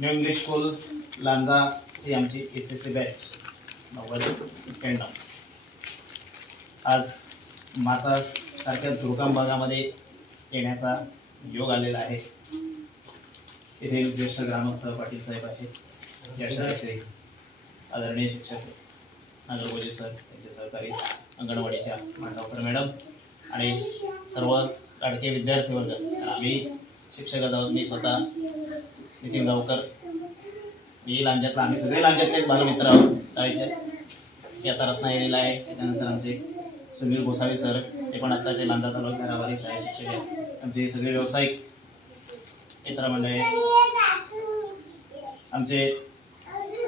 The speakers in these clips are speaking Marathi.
न्यू इंग्लिश स्कूल लांजाची आमची एसएससी बॅच 90 आज माता सारख्या दुर्गम भागामध्ये येण्याचा योग आलेला आहे। इथे ज्येष्ठ ग्रामस्थ पाटील साहेब आहेत, या शाळेचे आदरणीय शिक्षक नागरगोजे सर, त्यांचे सहकारी अंगणवाडीच्या मांडवकर मॅडम आणि सर्व लाडके विद्यार्थी वर्ग। आम्ही शिक्षक आहोत, मी स्वतः नितीन गावकर, मी लांजातला, आम्ही सगळे लांजातलेच बालमित्र आहोत शाळेचे। आता रत्नागिरीला आहे, त्यानंतर आमचे सुनील गोसावी सर, ते पण आता ते लांजा तालुका रावारी शाळेत शिक्षक आहेत। आमचे सगळे व्यावसायिक मित्र मंडळी, आमचे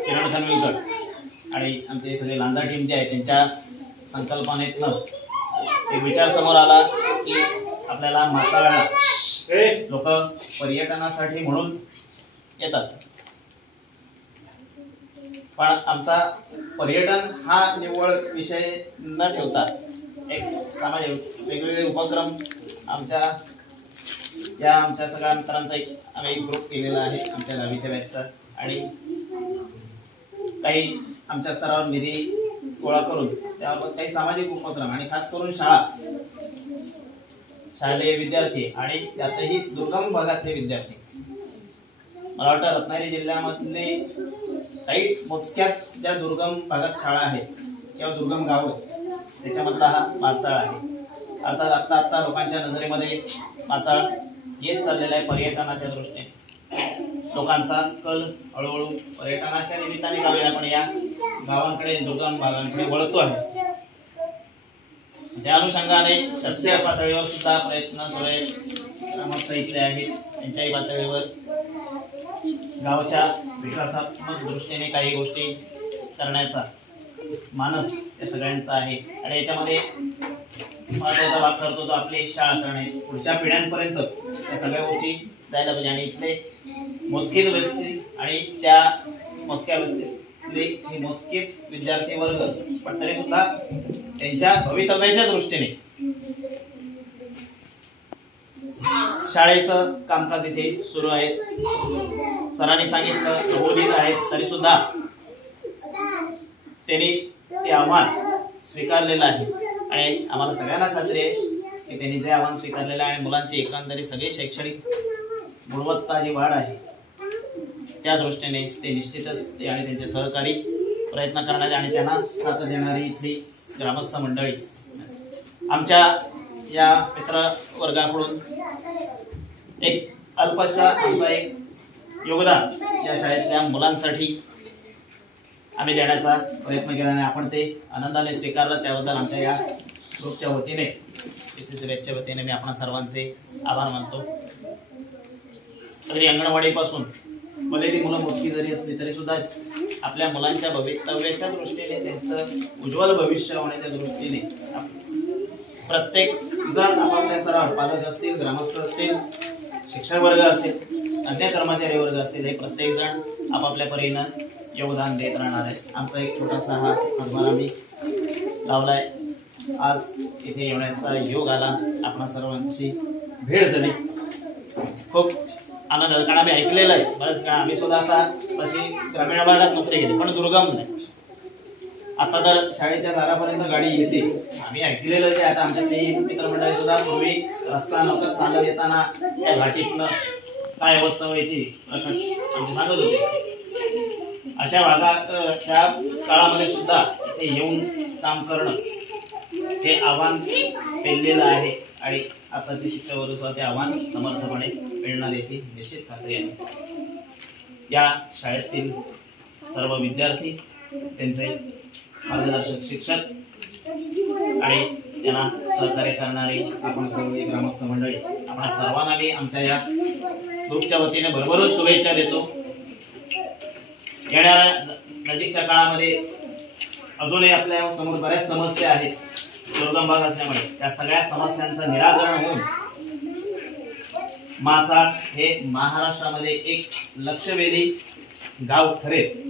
किरण खानविलकर आणि आमचे सगळे लांजा टीम जे आहे त्यांच्या संकल्पनेतनं एक विचार समोर आला की आपल्याला माचाळला लोक पर्यटनासाठी म्हणून येतात, पण आमचा पर्यटन हा निव्वळ विषय न ठेवता एक सामाजिक वेगवेगळे उपक्रम आमच्या सगळ्या मित्रांचा आम्ही एक ग्रुप केलेला आहे आमच्या 10वीच्या बॅचचा, आणि काही आमच्या स्तरावर निधी गोळा करून त्याबाबत काही सामाजिक उपक्रम आणि खास करून शालेय विद्यार्थी आणि त्यातही दुर्गम भागातले विद्यार्थी, मला वाटतं रत्नागिरी जिल्ह्यामधले काही मोजक्याच ज्या दुर्गम भागात शाळा आहेत किंवा दुर्गम गाव त्याच्यामधला हा माचाळ आहे। अर्थात आता लोकांच्या नजरेमध्ये माचाळ येत चाललेला आहे। पर्यटनाच्या दृष्टीने लोकांचा कल हळूहळू पर्यटनाच्या निमित्ताने का होईना पण या गावांकडे, दुर्गम भागांकडे वळतो आहे। त्या अनुषंगाने शासकीय पातळीवर सुद्धा प्रयत्न सुरू आहेत, ग्रामस्थ इथले आहेत, त्यांच्याही पातळीवर गावाच्या विकासात्मक दृष्टीने काही गोष्टी करण्याचा मानस या सगळ्यांचा आहे। आणि याच्यामध्ये महत्त्वाचा भाग करतो तो आपली शाळा करणे, पुढच्या पिढ्यांपर्यंत या सगळ्या गोष्टी जायला पाहिजे। आणि इथले मोजकीच वस्ती आणि त्या मोजक्या वस्तीतले हे मोजकेच विद्यार्थी वर्ग, पण तरी सुद्धा त्यांच्या भवितव्याच्या दृष्टीने शाळेचं कामकाज इथे सुरू आहे। सरांनी सांगितलं प्रबोधित आहेत, तरी सुद्धा त्यांनी ते आव्हान स्वीकारलेलं आहे आणि आम्हाला सगळ्यांना खात्री आहे की त्यांनी जे आव्हान स्वीकारलेलं आहे आणि मुलांची एकंदरीत सगळी शैक्षणिक गुणवत्ता जी वाढ आहे त्या दृष्टीने ते निश्चितच ते आणि त्यांचे सहकारी प्रयत्न करणारे आणि त्यांना साथ देणारी इथली ग्रामस्थ मंडळी, आमच्या या मित्रवर्गाकडून एक अल्पशा आमचा एक योगदान या शाळेतल्या मुलांसाठी आम्ही देण्याचा प्रयत्न केला आणि आपण ते आनंदाने स्वीकारलं। त्याबद्दल आमच्या या ग्रुपच्या वतीने, एसएससी बॅचच्या वतीने मी आपणा सर्वांचे आभार मानतो। तरी अंगणवाडीपासून भले ती मुलं मोठी जरी असली तरी सुद्धा आपल्या मुलांच्या भवितव्याच्या दृष्टीने, त्यांचं उज्ज्वल भविष्य होण्याच्या दृष्टीने प्रत्येक जण आपापल्या स्तरावर, पालक असतील, ग्रामस्थ असतील, शिक्षक वर्ग असतील, अन्य कर्मचारी वर्ग असतील, हे प्रत्येक जण आपापल्या परीनं योगदान देत राहणार आहे। आमचा एक छोटासा हा हातभार आम्ही लावलाय। आज इथे येण्याचा योग आला, आपणा सर्वांची भेट झाली, खूप आनंद झाला। कारण आम्ही ऐकलेलं आहे बरंच काळ, आम्ही सुद्धा आता तशी ग्रामीण भागात नोकरी केली पण दुर्गम नाही। आता तर शाळेच्या दारापर्यंत गाडी येते, आम्ही ऐकलेलं आहे। आता आमच्या ते मित्रमंडळी सुद्धा पूर्वी रस्ता नव्हता, चालत येताना त्या घाटीतनं काय अवस्था व्हायची आमचे सांगत होते। अशा भागाच्या काळामध्ये सुद्धा इथे येऊन काम करणं हे आव्हान पेललेलं आहे आणि आताचे शिक्षक वर्ग सुद्धा ते आव्हान समर्थपणे पेलणार याची निश्चित खात्री आहे। या शाळेतील सर्व विद्यार्थी, त्यांचे मार्गदर्शक शिक्षक आणि त्यांना सहकार्य करणारे आपण सर्व ग्रामस्थ मंडळी, आपण सर्वांना मी आमच्या या ग्रुपच्या वतीने भरभरून शुभेच्छा देतो। येणाऱ्या नजीकच्या काळामध्ये अजूनही आपल्या समोर बऱ्याच समस्या आहेत दुर्गम भाग असल्यामुळे, त्या सगळ्या समस्यांचं निराकरण होऊन माचाळ हे महाराष्ट्रामध्ये एक लक्षवेधी गाव ठरेल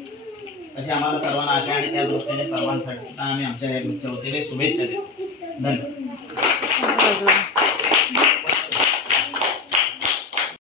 अशी आम्हाला सर्वांना आशा आणि त्या दृष्टीने सर्वांसाठी आम्ही आमच्या या ग्रुपच्या वतीने शुभेच्छा देतो। धन्यवाद।